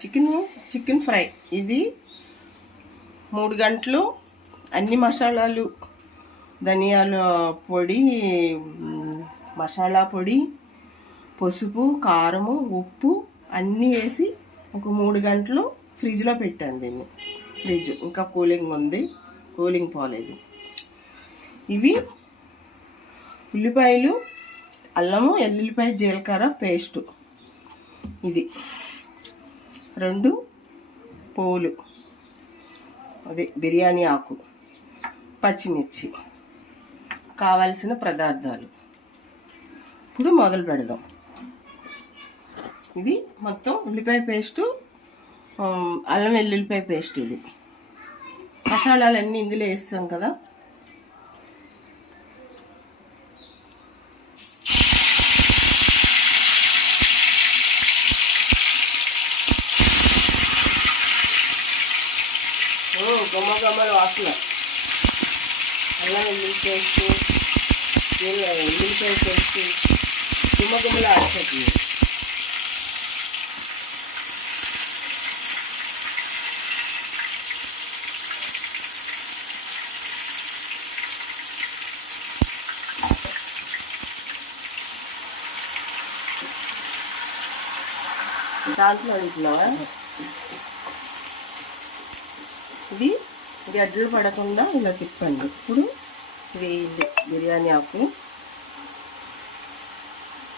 Chicken fry. ఇది 3 గంటలు అన్ని మసాలాలు, ధనియాల పొడి, మసాలా పొడి, పసుపు, కారము, ఉప్పు అన్నీ వేసి ఒక 3 గంటలు ఫ్రిడ్జ్లో పెట్టాను దీన్ని. ఫ్రిడ్జ్ ఇంకా కూలింగ్ ఉంది, కూలింగ్ పోలేదు. ఇవి ఉల్లిపాయలు, అల్లము, ఎల్లుల్లిపాయ, జీలకర్ర పేస్టు. ఇది 2 పూలు, అదే బిర్యానీ ఆకు, పచ్చిమిర్చి. కావాల్సిన పదార్థాలు ఇప్పుడు మొదలు పెడదాం. ఇది మొత్తం ఉల్లిపాయ పేస్టు, అల్లం వెల్లుల్లిపాయ పేస్ట్. ఇది మసాలాలన్నీ ఇందులో వేస్తాం కదా. గమ్మగమ్మలు వాసన. అల్లం వెల్లుల్లి పేస్ట్, ఉల్లిపాయ పేస్ట్ గుమ్మగుమ్మలు ఆడుతుంది. దాంట్లో అడుగుతున్నావా? ఇది గడ్డలు పడకుండా ఇలా తిప్పండి. ఇప్పుడు వేయండి బిర్యానీ ఆకు,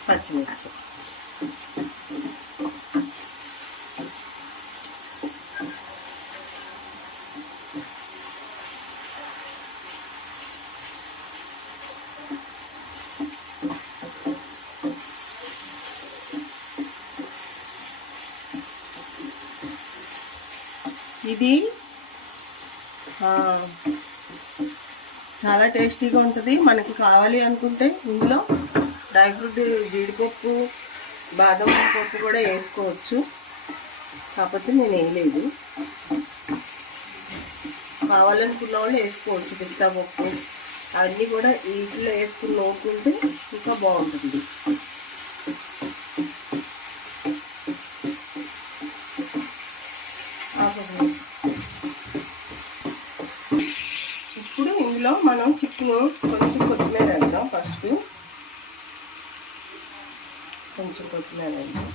పచ్చిమిర్చి. ఇది చాలా టేస్టీగా ఉంటుంది. మనకి కావాలి అనుకుంటే ఇందులో డ్రై ఫ్రూట్, జీడిపప్పు, బాదం పప్పు కూడా వేసుకోవచ్చు. కాకపోతే నేను వేయలేదు. కావాలనుకున్న వాళ్ళు వేసుకోవచ్చు. పిస్తా పప్పు అవన్నీ కూడా వీటిలో వేసుకుని నూరుకుంటే ఇంకా బాగుంటుంది. ఇప్పుడు ఇందులో మనం చికెన్ కొంచెం కొత్తిమీర వేద్దాం. ఫస్ట్ కొంచెం కొత్తిమీర వేద్దాం.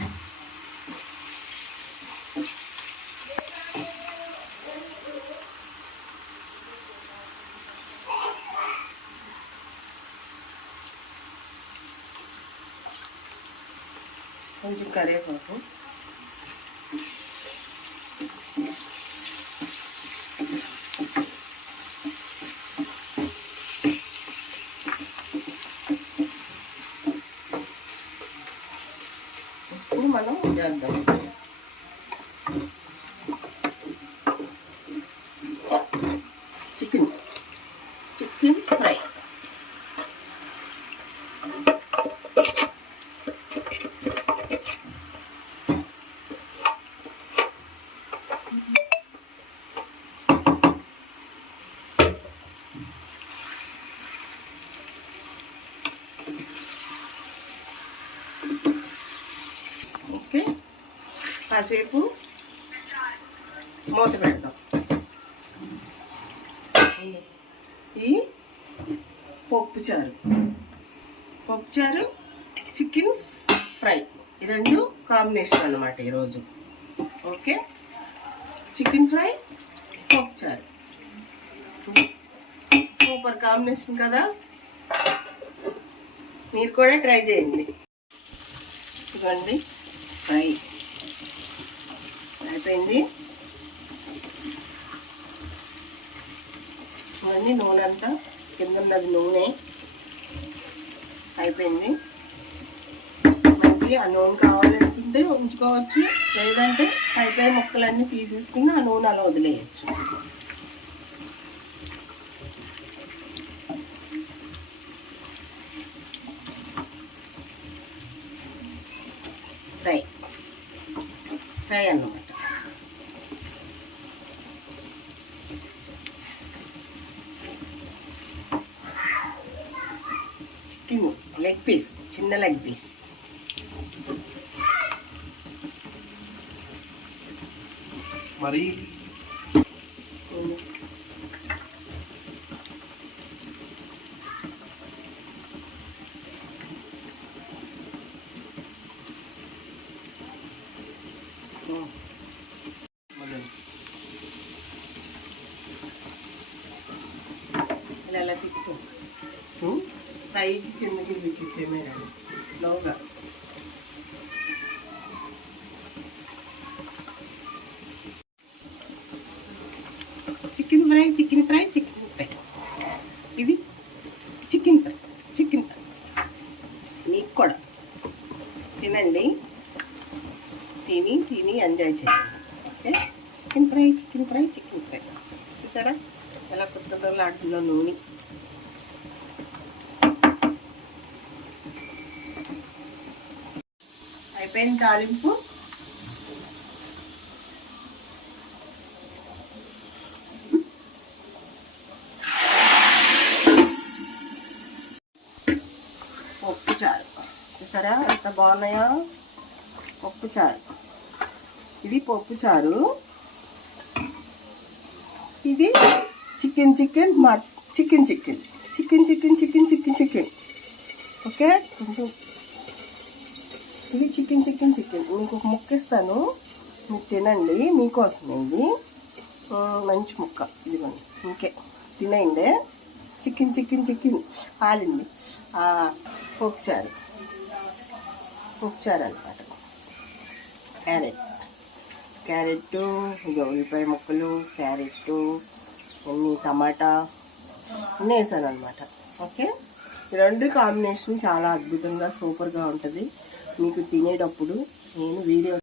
కొంచెం కరివేపాకు, మనం చేద్దాం. Chicken fry. ఓకే, కాసేపు మూత పెడతాం. ఈ పప్పుచారు చికెన్ ఫ్రై ఈ 2 కాంబినేషన్ అన్నమాట ఈరోజు. ఓకే, చికెన్ ఫ్రై, పప్పుచారు సూపర్ కాంబినేషన్ కదా. మీరు కూడా ట్రై చేయండి. ఇవ్వండి, ఫ్రై అయిపోయింది. ఇవన్నీ నూనె అంతా కింద ఉన్నది నూనె అయిపోయింది. మనకి ఆ నూనె కావాలనుకుంటే ఉంచుకోవచ్చు, లేదంటే పై ముక్కలన్నీ తీసేసుకుని ఆ నూనె అలా వదిలేయచ్చు. ఫ్రై అన్నమాట. చికెన్ లెగ్ పీస్, చిన్న లెగ్ పీస్. మరి ఇలా తిప్పు పైకి కిందకి తిప్పేమే రాదు స్లోగా. చికెన్ ఫ్రై ఇది చికెన్ ఫ్రై మీకు కూడా తినండి, తిని ఎంజాయ్ చేయండి. ఓకే, చికెన్ ఫ్రై చూసారా ఎలా కొత్త ఆడుతుందో నూనె. అయిపోయింది తాలింపు. పప్పు చారు చూసారా ఎంత బాగున్నాయో. పప్పు చారు, ఇది పప్పు చారు. ఇది చికెన్ ఓకే. కొంచెం ఇది చికెన్ మీకు ఒక ముక్క ఇస్తాను, మీరు తినండి, మీకోసమే ఇది మంచి ముక్క. ఇదిగోండి, ఇంకే తినేయండి. చికెన్ ఆలింది. పప్పు చారు అనమాట. క్యారెట్ ఇక ఉల్లిపాయ ముక్కలు, క్యారెట్, అన్ని టమాటా అన్నీ వేసాను అనమాట. ఓకే, ఈ రెండు కాంబినేషన్ చాలా అద్భుతంగా సూపర్గా ఉంటుంది. మీకు తినేటప్పుడు నేను వీడియో